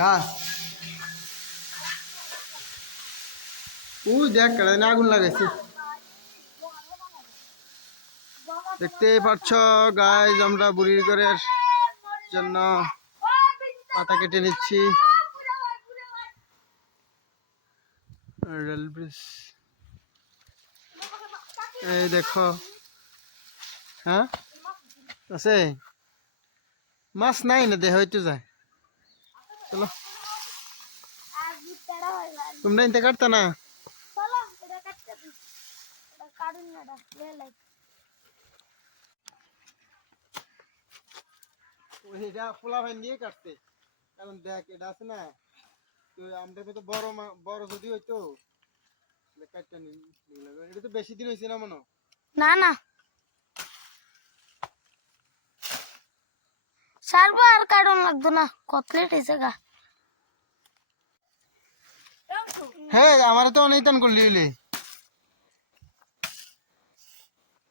না ওই দেখ কেন আগুন লাগাইছে দেখতে পাচ্ছ গাইজ আমরা বুড়ির ঘরের জন্য পাতা কেটে নিচ্ছি রেল ব্রিজ এই দেখো হ্যাঁ আছে মাছ নাই না দেহ হইতে যায় চলো তোমরা ইনতে কাটতা না এটা পোলা ভাই নিয়ে কাটতে কারণ দেখ এটা আছে না তো আমরা তো বড় বড় যদি হইতো কাটটা এটা তো বেশি দিন হয়েছে না মনে না না সারবো আর কারণ লাগতো না কতলেট এসে গা হ্যাঁ আমার তো অনেক টান করলি হইলে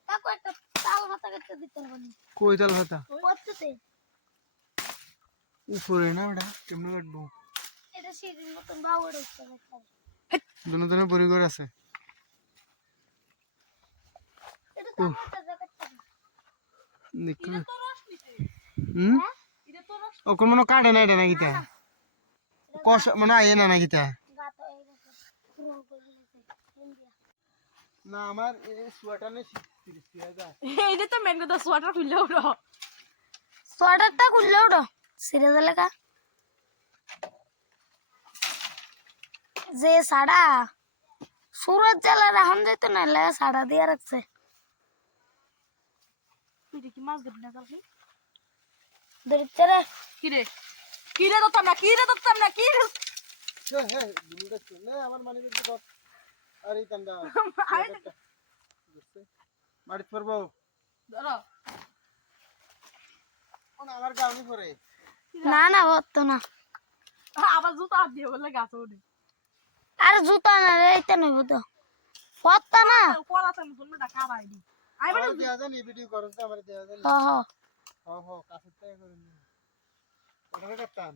কাকু একটা তাল ভাতা কেটে দিতে হবে কই তাল ভাতা পড়তেতে উপরে না ওটা কেমনে কাটবো এটা সিঁড়ির মতন বাবুর উঠতে দুনো দুনো পরিবার আছে এটা তাল ভাতা কাটতে দেখো ও কোন মনে কাটে না এটা নাকি তা কষ মানে আয় না নাকি তা গাতো এই গেছে পুরো করে দিয়েছে না আমার এই সোয়াটার নেই 30,000 এইটা তো মেন কথা সোয়াটার খুললে উঠো সোয়াটারটা খুললে উঠো সিরে দিলে কা যে সাড়া সুরজ জ্বালা রাখুন যেত না লাগে সাড়া দিয়ে রাখছে তুই কি মাছ ধরবি না কালকে ধরছে রে কিরে ধরতাম না কি হ্যাঁ দুলটা না আমার মানে তো আরে তান্ডা মাটি পড়বো ধরো কোন আমার গাউনি পড়ে না না হতো না আবার জুতো হাত দিয়ে বলে গাছ ওঠে আরে জুতা না রে এটা নইব তো হতো না পড়াতে তুমি টাকা আইডি আইবে আমার দেয়া জানি ভিডিও করছ আমার দেয়া জানি হ হ কাছে টাকা করে নি ওটা কাটতাম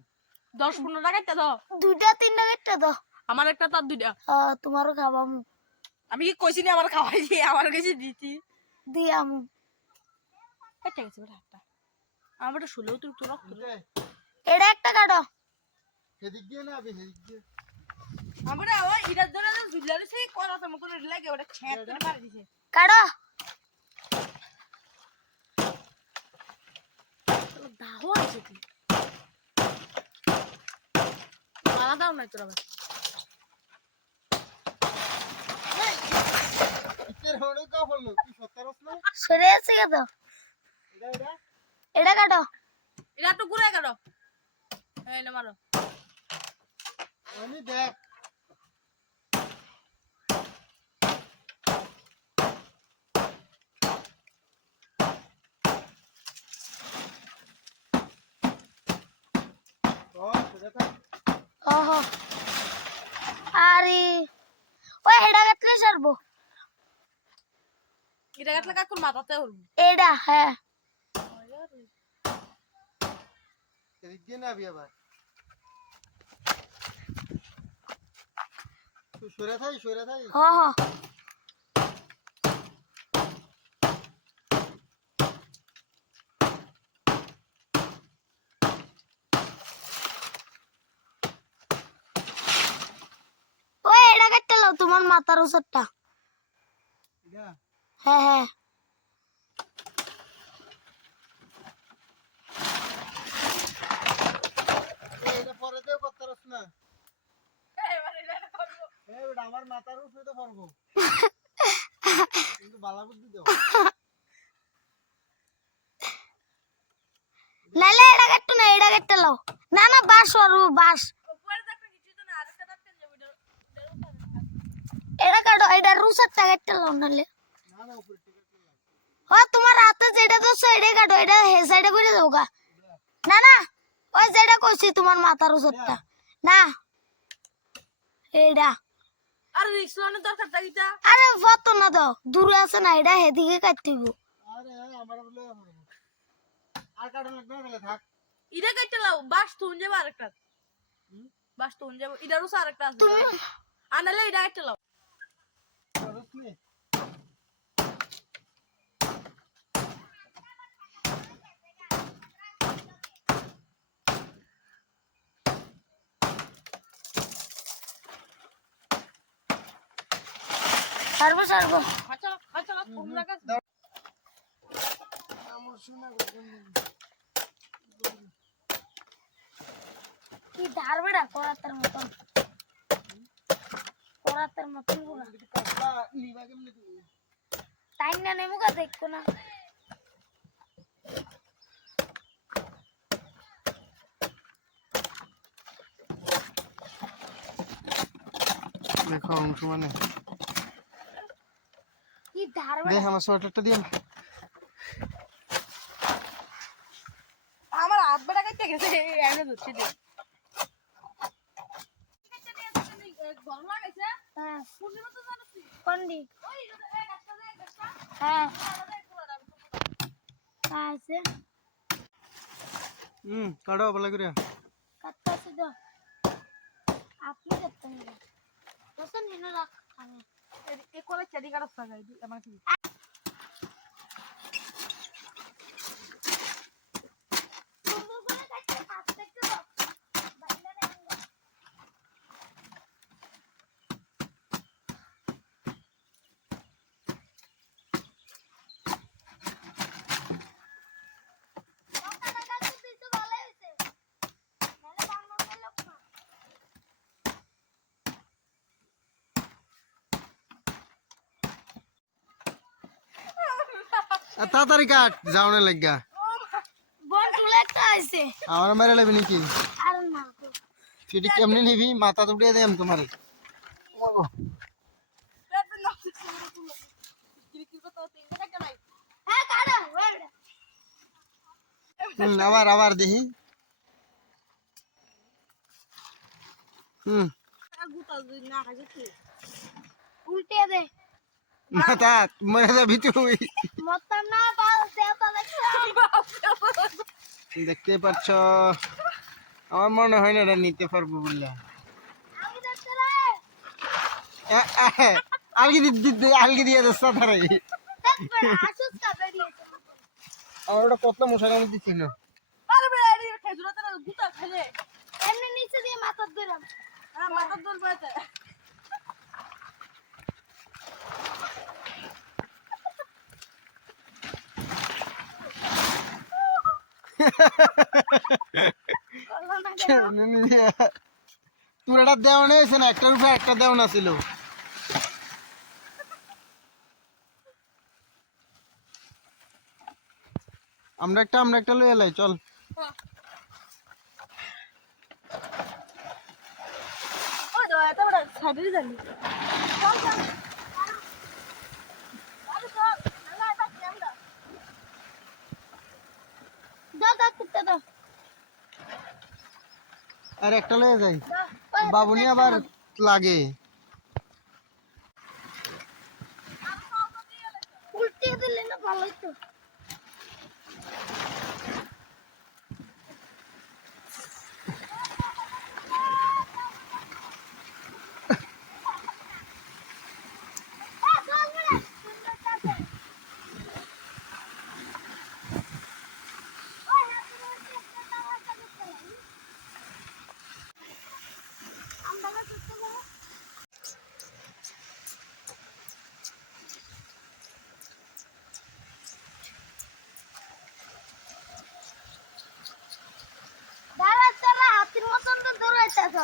10-15 টাকা তে দাও দুইটা তিনটা কেটে দাও আমার একটা তার দুইটা তোমারও খাবামু আমি কি কইছি না আমার খাওয়াইছি আমার কাছে দিছি দিয়ামু এটা গেছে বেটা একটা আমার বেটা শুলেও তুই তো রক্ত এটা একটা কাটো এদিক দিয়ে না আবে এদিক দিয়ে আমরা ওই ইরার জন্য জুলারে সেই করাতে মতন লাগে ওটা ছেদ করে মারি দিছে কাটো দাও আছে কি মালা দাও না তোরা এর হড়ে কা বললো কি 17 না সরে আছে কত এটা কাটো এটা একটু ঘুরে গেল এই না মারো আমি দেখ ওহো আরে ওই এটা কাটলে সারবো এটা কাটলে কাকুর মাথাতে উঠবো এটা হ্যাঁ এদিক দিয়ে না আবি আবার তুই সরে থাই হ হ ওই এটা কাটতে লাও তোমার মাথার ওসরটা হ্যাঁ হ্যাঁ এটা পরে দেও করতেরছ না এই ওটা আমার মাথার উপরে তো পড়বো কিন্তু বালা বুদ্ধি দাও নালে এটা কাটতো না এটা কাটতে লাও না না বাস আর বাস এটা কাটো এটা রুসারটা কাটতে লাও নালে না না উপরে ঠিক আছে তোমার হাতে যেটা দোস এটা কাটো এটা হে সাইডে করে দাও গা না না ওই যেটা কইছি তোমার মাথার ওসরটা না এটা আর রিক্স লনের দরকার তাইটা আরে ফত না দাও দূরে আছে না এটা হেদিকে কাটতিব আরে আমার বলে আর কাটন লাগবে না থাক ইটা কাটতে লাও বাস তুই যাবে আরেকটা বাস তো যাবো এটারও স্যার একটা আছে তুমি আনালে এটা একটা লাও খরচ নেই। ছাড়বো ছাড়বো আচ্ছা তোমরা কাছে আমার শোনা গো। কি ধারবেড়া করাতের মতন পুরা কাজটা নিবা কেমনে তুমি? টাইম না নেমুকা দেখো না দেখো অংশ মানে কি ধারবেড়া দেখ আমার সোয়েটারটা দিয়ে আমার হাত বেটা কাটতে গেছে এনে ধরছে দে গরম লাগাইছে হ্যাঁ পূর্ণিমা তো জানিস কোনডি ওই এই গাছটা হ্যাঁ আছে কাটো ভালো করে। কাটতে আছে তো আপনি করতে হবে বসেন এনে রাখ আমি এই কোলে চারি কাটা সাজাই দি আমার কি বলে কাটতে কাটতে তো বাইরে নেমুকা ওখানে কাটতে তুই তো ভালো হইছে নালে বাংলা লোক না তাড়াতাড়ি কাট যাওনে লাগা। বল তুলে একটা আছে আমার মেরে লেবি নাকি? আর না সেটি কেমনে নিবি? মাথা তো উঠিয়ে দেম তোমার। হ্যাঁ কাটো ওইটা আবার আবার দেখি। উল্টে দে মাথা মরে যাবি তুই। মতন না বাল দেওতা দেখছো দেখতে পাচ্ছ আমার মনে হয় না এটা নিতে পারবো বলে। আমি দেখতে রে আলগি দিয়ে দোস্ত ধরে আসুস কা বেরিয়েছে আমার ওটা কত মশাই আমি দিচ্ছি না। আরে বেড়া এই খেজুরা তারা গুতা খেলে এমনি নিচে দিয়ে মাথার ধরাম মাথার দল পাতে তোর এটা দেওয়া হয়েছে না, একটার উপরে একটা দেওয়া না ছিল। আমরা একটা লয়ে এলাই চল। ও এটা বড় ছাড়ি জানি চল চল আরে চল না এটা ক্যামেরা দাদা কুত্তা দাও আর একটা লয়ে যাই, বাবুনি আবার লাগে। উল্টে দিলে না ভালোই তো দাঁড়া তোরা হাতির মতন তো দৌড়াইতেছ